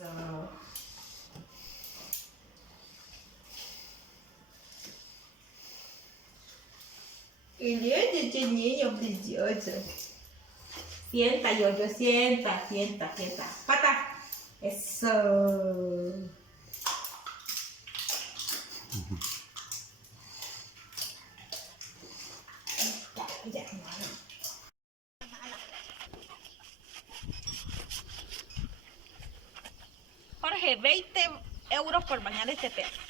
Eso. Qué lindo este niño precioso. Sienta, yo, sienta, sienta, sienta. Pata. Eso. Ya, Jorge, 20 euros por bañar este perro.